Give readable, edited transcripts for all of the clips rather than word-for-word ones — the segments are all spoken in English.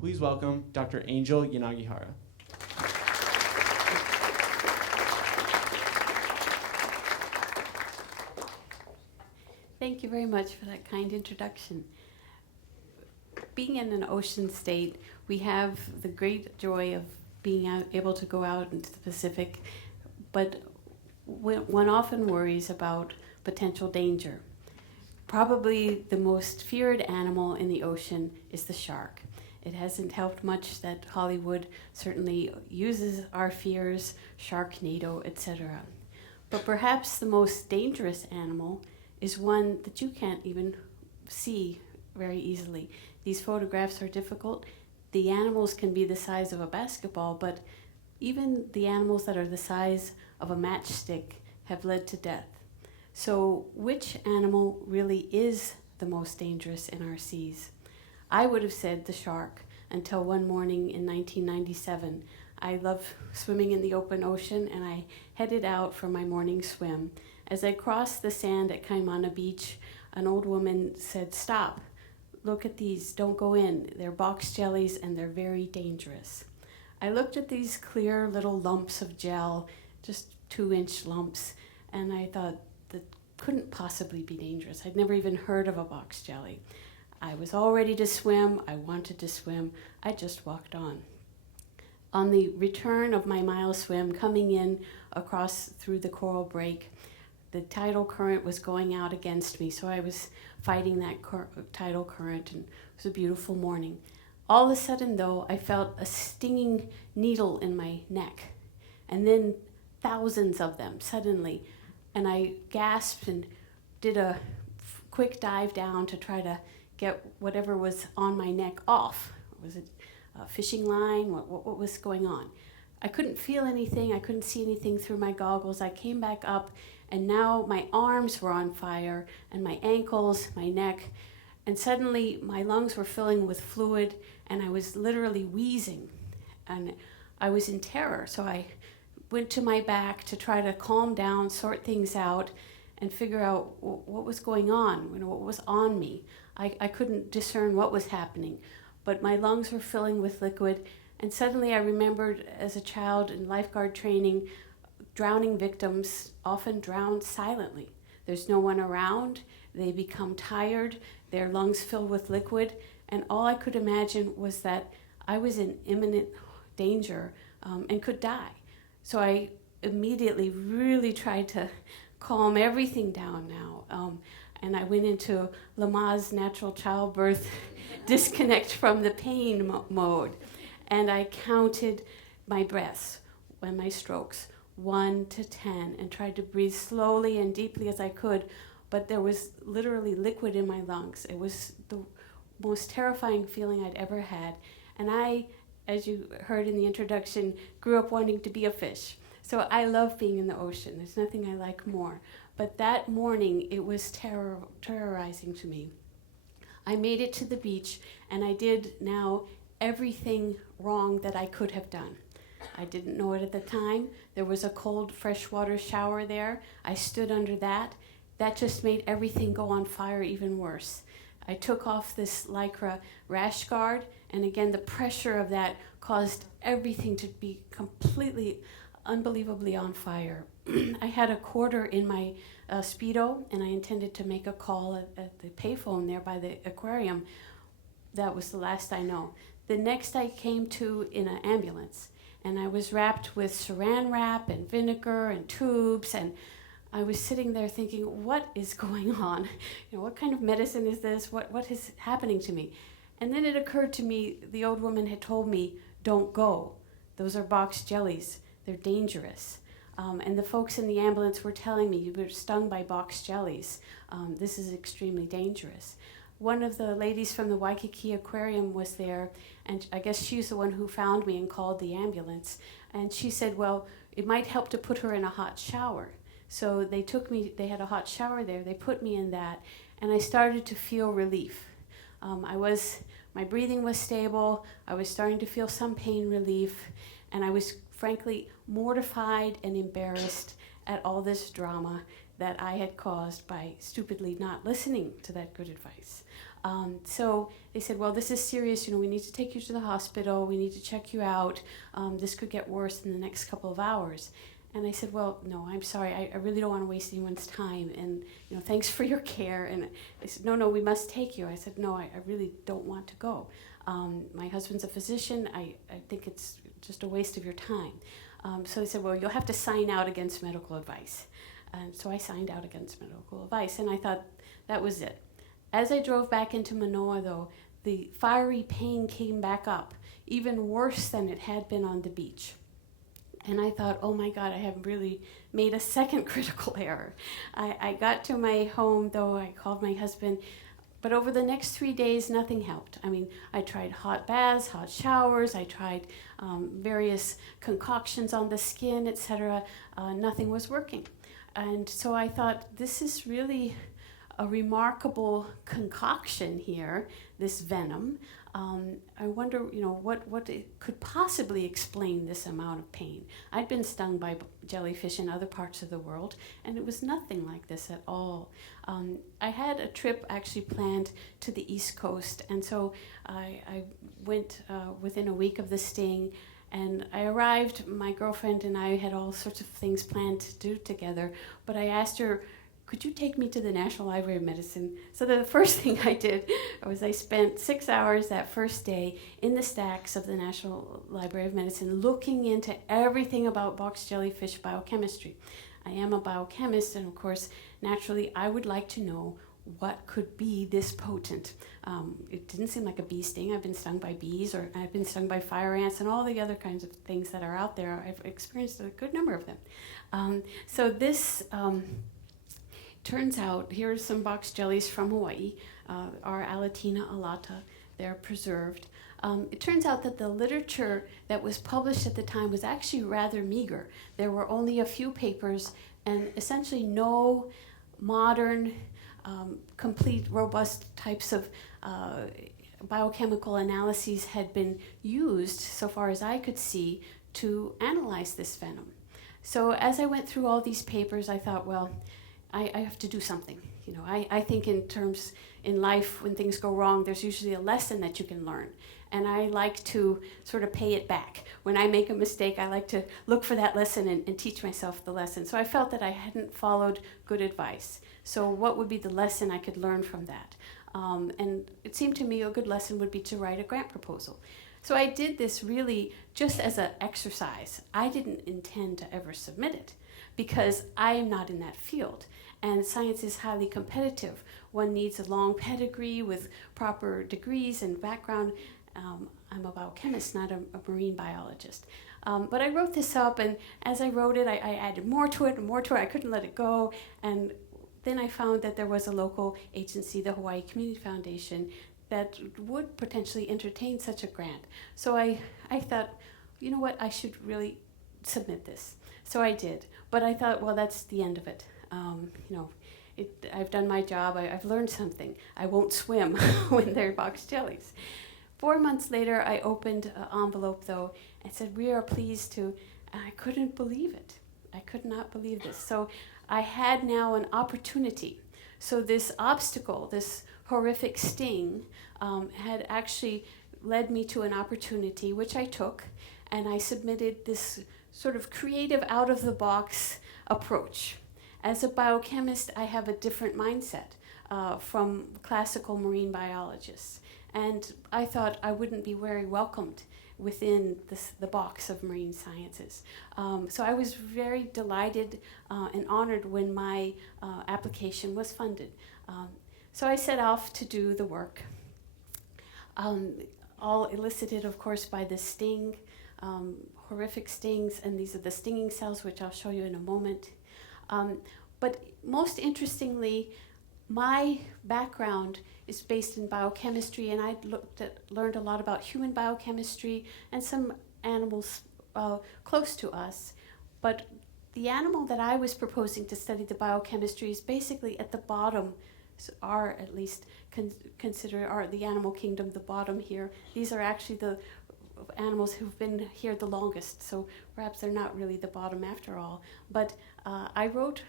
Please welcome Dr. Angel Yanagihara. Thank you very much for that kind introduction. Being in an ocean state, we have the great joy of being able to go out into the Pacific, but one often worries about potential danger. Probably the most feared animal in the ocean is the shark. It hasn't helped much that Hollywood certainly uses our fears, Sharknado, etc. But perhaps the most dangerous animal is one that you can't even see very easily. These photographs are difficult. The animals can be the size of a basketball, but even the animals that are the size of a matchstick have led to death. So which animal really is the most dangerous in our seas? I would have said the shark until one morning in 1997. I love swimming in the open ocean, and I headed out for my morning swim. As I crossed the sand at Kaimana Beach, an old woman said, "Stop, look at these, don't go in. They're box jellies and they're very dangerous." I looked at these clear little lumps of gel, just 2-inch lumps, and I thought that couldn't possibly be dangerous. I'd never even heard of a box jelly. I was all ready to swim. I wanted to swim. I just walked on. On the return of my mile swim, coming in across through the coral break, the tidal current was going out against me, so I was fighting that tidal current, and it was a beautiful morning. All of a sudden, though, I felt a stinging needle in my neck, and then thousands of them suddenly, and I gasped and did a quick dive down to try to get whatever was on my neck off. Was it a fishing line? What was going on? I couldn't feel anything. I couldn't see anything through my goggles. I came back up, and now my arms were on fire, and my ankles, my neck, and suddenly my lungs were filling with fluid, and I was literally wheezing, and I was in terror. So I went to my back to try to calm down, sort things out, and figure out what was going on, what was on me. I couldn't discern what was happening, but my lungs were filling with liquid, and suddenly I remembered as a child in lifeguard training, drowning victims often drown silently. There's no one around, they become tired, their lungs filled with liquid, and all I could imagine was that I was in imminent danger and could die. So I immediately really tried to calm everything down now. And I went into Lama's natural childbirth disconnect from the pain mode. And I counted my breaths and my strokes, 1 to 10, and tried to breathe slowly and deeply as I could. But there was literally liquid in my lungs. It was the most terrifying feeling I'd ever had. And I, as you heard in the introduction, grew up wanting to be a fish. So I love being in the ocean. There's nothing I like more. But that morning, it was terrorizing to me. I made it to the beach, and I did now everything wrong that I could have done. I didn't know it at the time. There was a cold freshwater shower there. I stood under that. That just made everything go on fire even worse. I took off this Lycra rash guard, and again, the pressure of that caused everything to be completely, unbelievably on fire. I had a quarter in my Speedo, and I intended to make a call at the payphone there by the aquarium. That was the last I know. The next I came to in an ambulance, and I was wrapped with saran wrap and vinegar and tubes, and I was sitting there thinking, what is going on? What kind of medicine is this? What is happening to me? And then it occurred to me, the old woman had told me, don't go. Those are box jellies. They're dangerous. And the folks in the ambulance were telling me, you were stung by box jellies. This is extremely dangerous. One of the ladies from the Waikiki Aquarium was there, and I guess she's the one who found me and called the ambulance. And she said, well, it might help to put her in a hot shower. So they took me, they had a hot shower there, they put me in that, and I started to feel relief. My breathing was stable, I was starting to feel some pain relief, and I was frankly mortified and embarrassed at all this drama that I had caused by stupidly not listening to that good advice. So they said, well, this is serious, we need to take you to the hospital, we need to check you out, this could get worse in the next couple of hours. And I said, well, no, I'm sorry, I really don't want to waste anyone's time, and thanks for your care. And they said, no, we must take you. I said, no, I really don't want to go. My husband's a physician, I think it's just a waste of your time. So they said, well, you'll have to sign out against medical advice. So I signed out against medical advice, and I thought that was it. As I drove back into Manoa, though, the fiery pain came back up, even worse than it had been on the beach. And I thought, oh my God, I have really made a second critical error. I got to my home, though, I called my husband, but over the next 3 days, nothing helped. I tried hot baths, hot showers, I tried various concoctions on the skin, etc. Nothing was working. And so I thought, this is really a remarkable concoction here, this venom. I wonder, what it could possibly explain this amount of pain. I'd been stung by jellyfish in other parts of the world, and it was nothing like this at all. I had a trip actually planned to the East Coast, and so I went within a week of the sting, and I arrived, my girlfriend and I had all sorts of things planned to do together, but I asked her, could you take me to the National Library of Medicine? So the first thing I did was I spent 6 hours that first day in the stacks of the National Library of Medicine looking into everything about box jellyfish biochemistry. I am a biochemist, and of course, naturally, I would like to know what could be this potent. It didn't seem like a bee sting. I've been stung by bees, or I've been stung by fire ants and all the other kinds of things that are out there. I've experienced a good number of them. So this... turns out, here's some box jellies from Hawaii, our Alatina alata, they're preserved. It turns out that the literature that was published at the time was actually rather meager. There were only a few papers and essentially no modern, complete, robust types of biochemical analyses had been used, so far as I could see, to analyze this venom. So as I went through all these papers, I thought, well, I have to do something. I think in terms in life, when things go wrong, there's usually a lesson that you can learn. And I like to sort of pay it back. When I make a mistake, I like to look for that lesson and teach myself the lesson. So I felt that I hadn't followed good advice. So what would be the lesson I could learn from that? And it seemed to me a good lesson would be to write a grant proposal. So I did this really just as an exercise. I didn't intend to ever submit it, because I am not in that field. And science is highly competitive. One needs a long pedigree with proper degrees and background. I'm a biochemist, not a marine biologist. But I wrote this up, and as I wrote it, I added more to it and more to it. I couldn't let it go. And then I found that there was a local agency, the Hawaii Community Foundation, that would potentially entertain such a grant. So I thought, you know what, I should really submit this. So I did, but I thought, well, that's the end of it. I've done my job, I've learned something. I won't swim when they're box jellies. 4 months later, I opened an envelope, though, and said, we are pleased to, and I couldn't believe it. I could not believe this. So I had now an opportunity. So this obstacle, this horrific sting, had actually led me to an opportunity, which I took, and I submitted this sort of creative, out-of-the-box approach. As a biochemist, I have a different mindset from classical marine biologists, and I thought I wouldn't be very welcomed within the box of marine sciences. So I was very delighted and honored when my application was funded. So I set off to do the work, all elicited, of course, by the sting, horrific stings, and these are the stinging cells, which I'll show you in a moment. But most interestingly, my background is based in biochemistry, and I'd learned a lot about human biochemistry and some animals close to us. But the animal that I was proposing to study the biochemistry is basically at the bottom, are at least consider the animal kingdom, the bottom here. These are actually the animals who've been here the longest, so perhaps they're not really the bottom after all. But I wrote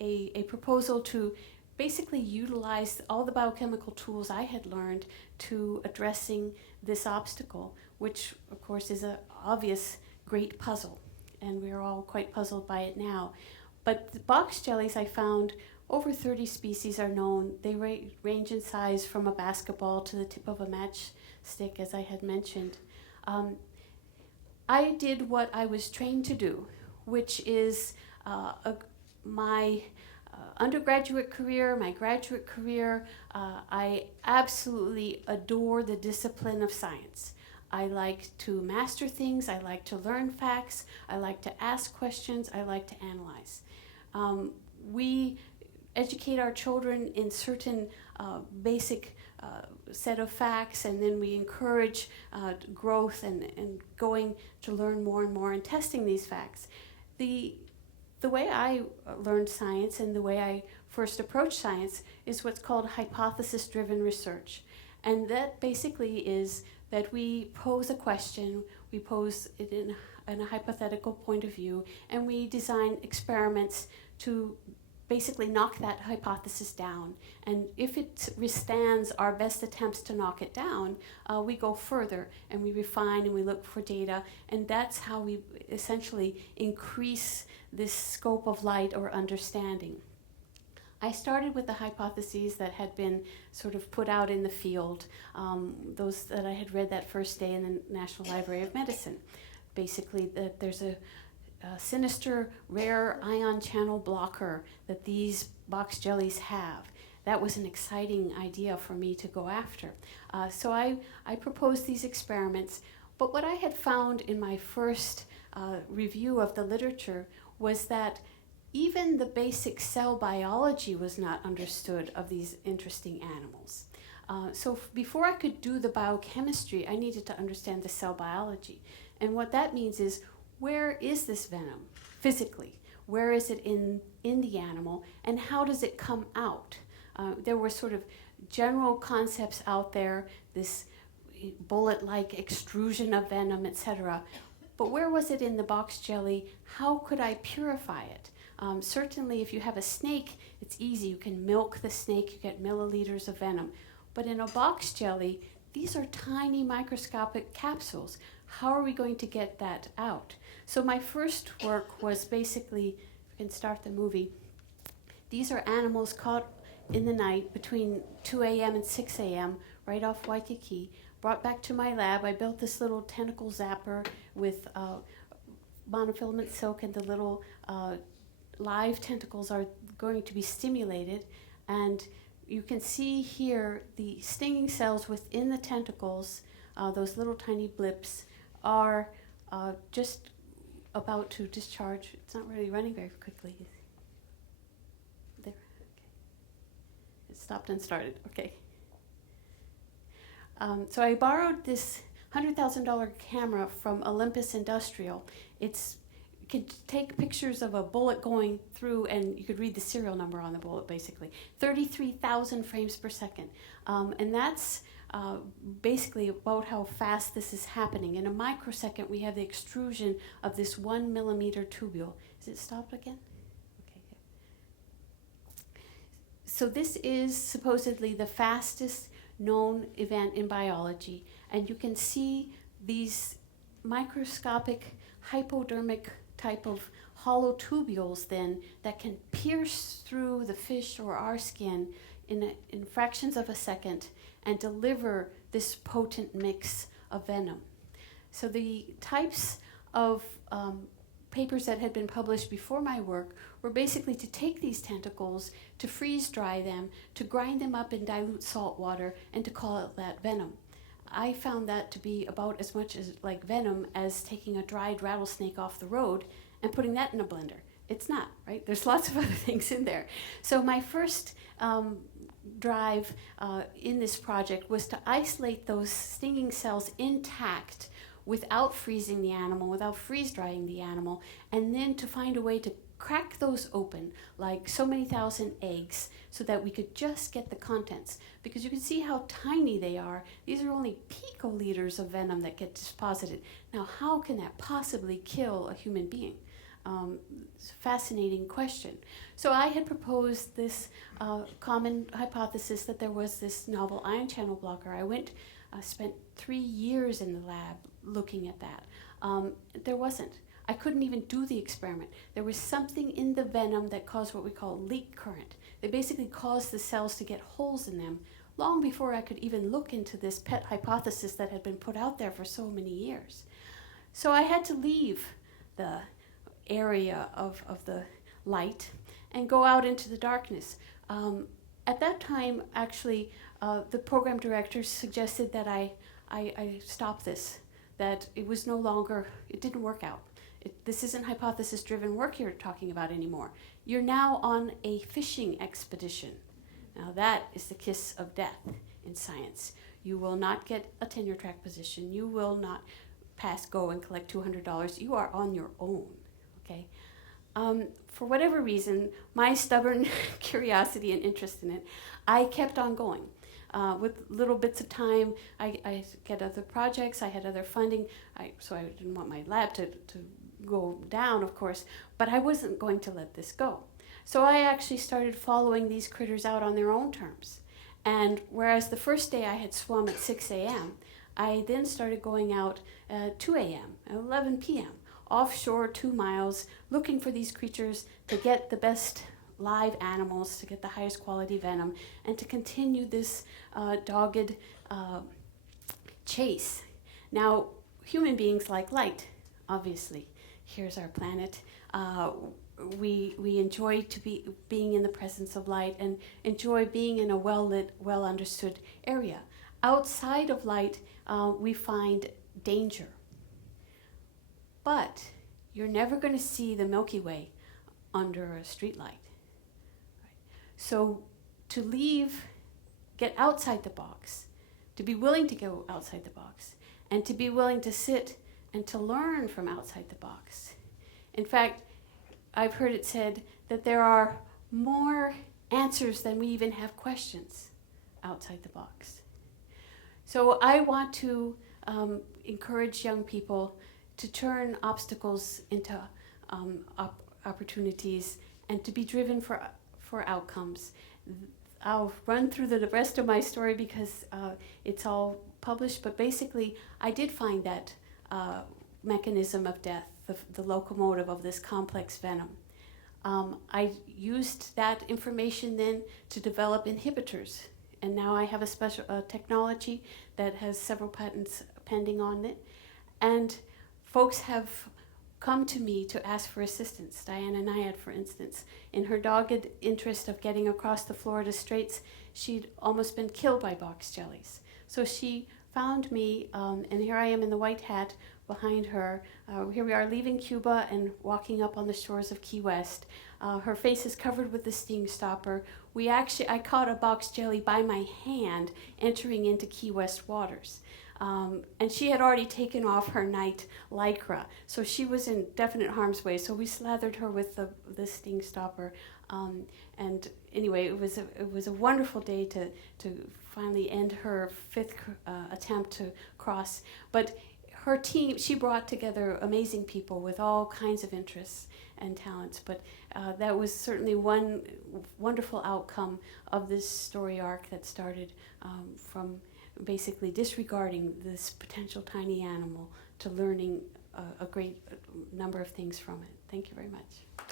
a proposal to basically utilized all the biochemical tools I had learned to addressing this obstacle, which of course is an obvious great puzzle, and we're all quite puzzled by it now. But the box jellies, I found over 30 species are known. They range in size from a basketball to the tip of a matchstick, as I had mentioned. I did what I was trained to do, which is my undergraduate career, my graduate career. I absolutely adore the discipline of science. I like to master things, I like to learn facts, I like to ask questions, I like to analyze. We educate our children in certain basic set of facts, and then we encourage growth and going to learn more and more and testing these facts. The way I learned science and the way I first approached science is what's called hypothesis-driven research. And that basically is that we pose a question, we pose it in a hypothetical point of view, and we design experiments to basically knock that hypothesis down. And if it withstands our best attempts to knock it down, we go further and we refine and we look for data, and that's how we essentially increase this scope of light or understanding. I started with the hypotheses that had been sort of put out in the field, those that I had read that first day in the National Library of Medicine. Basically, that there's a sinister, rare ion channel blocker that these box jellies have. That was an exciting idea for me to go after. So I proposed these experiments, but what I had found in my first review of the literature was that even the basic cell biology was not understood of these interesting animals. So before I could do the biochemistry, I needed to understand the cell biology. And what that means is, where is this venom physically? Where is it in the animal, and how does it come out? There were sort of general concepts out there, this bullet-like extrusion of venom, etc. But where was it in the box jelly? How could I purify it? Certainly, if you have a snake, it's easy. You can milk the snake, you get milliliters of venom. But in a box jelly, these are tiny microscopic capsules. How are we going to get that out? So my first work was basically, if you can start the movie, these are animals caught in the night between 2 a.m. and 6 a.m. right off Waikiki, brought back to my lab. I built this little tentacle zapper with monofilament silk, and the little live tentacles are going to be stimulated, and you can see here the stinging cells within the tentacles, those little tiny blips, are just about to discharge. It's not really running very quickly. There, okay. It stopped and started, okay. So I borrowed this $100,000 camera from Olympus Industrial. You can take pictures of a bullet going through, and you could read the serial number on the bullet, basically. 33,000 frames per second. And that's basically about how fast this is happening. In a microsecond, we have the extrusion of this 1 millimeter tubule. Is it stopped again? Okay. So this is supposedly the fastest known event in biology, and you can see these microscopic hypodermic type of hollow tubules then that can pierce through the fish or our skin in fractions of a second and deliver this potent mix of venom. So the types of papers that had been published before my work were basically to take these tentacles, to freeze dry them, to grind them up in dilute salt water, and to call that venom. I found that to be about as much as like venom as taking a dried rattlesnake off the road and putting that in a blender. It's not, right? There's lots of other things in there. So my first drive in this project was to isolate those stinging cells intact without freezing the animal, without freeze drying the animal, and then to find a way to crack those open like so many thousand eggs so that we could just get the contents. Because you can see how tiny they are. These are only picoliters of venom that get deposited. Now, how can that possibly kill a human being? fascinating question. So I had proposed this common hypothesis that there was this novel ion channel blocker. I spent 3 years in the lab looking at that. There wasn't. I couldn't even do the experiment. There was something in the venom that caused what we call leak current. They basically caused the cells to get holes in them long before I could even look into this pet hypothesis that had been put out there for so many years. So I had to leave the area of the light and go out into the darkness. At that time, actually, the program director suggested that I stop this, that it was no longer, it didn't work out. This isn't hypothesis-driven work you're talking about anymore. You're now on a fishing expedition. Now that is the kiss of death in science. You will not get a tenure track position. You will not pass go and collect $200. You are on your own, okay? For whatever reason, my stubborn curiosity and interest in it, I kept on going. With little bits of time, I get other projects, I had other funding, so I didn't want my lab to go down, of course, but I wasn't going to let this go. So I actually started following these critters out on their own terms. And whereas the first day I had swum at 6 a.m., I then started going out at 2 a.m., 11 p.m., offshore 2 miles, looking for these creatures to get the best live animals, to get the highest quality venom, and to continue this dogged chase. Now, human beings like light, obviously. Here's our planet. We enjoy being in the presence of light and enjoy being in a well-lit, well-understood area. Outside of light, we find danger. But you're never going to see the Milky Way under a street light. So to get outside the box, to be willing to go outside the box, and to be willing to sit and to learn from outside the box. In fact, I've heard it said that there are more answers than we even have questions outside the box. So I want to encourage young people to turn obstacles into opportunities and to be driven for outcomes. I'll run through the rest of my story because it's all published, but basically I did find that mechanism of death, the locomotive of this complex venom. I used that information then to develop inhibitors, and now I have a special technology that has several patents pending on it, and folks have come to me to ask for assistance. Diana Nyad, for instance, in her dogged interest of getting across the Florida Straits, she'd almost been killed by box jellies. So she found me, and here I am in the white hat behind her. Here we are leaving Cuba and walking up on the shores of Key West. Her face is covered with the sting stopper. I caught a box jelly by my hand entering into Key West waters. And she had already taken off her night lycra, so she was in definite harm's way. So we slathered her with the sting stopper, and anyway, it was a wonderful day to finally end her 5th attempt to cross. But her team, she brought together amazing people with all kinds of interests and talents. But that was certainly one wonderful outcome of this story arc that started from basically disregarding this potential tiny animal to learning a great number of things from it. Thank you very much.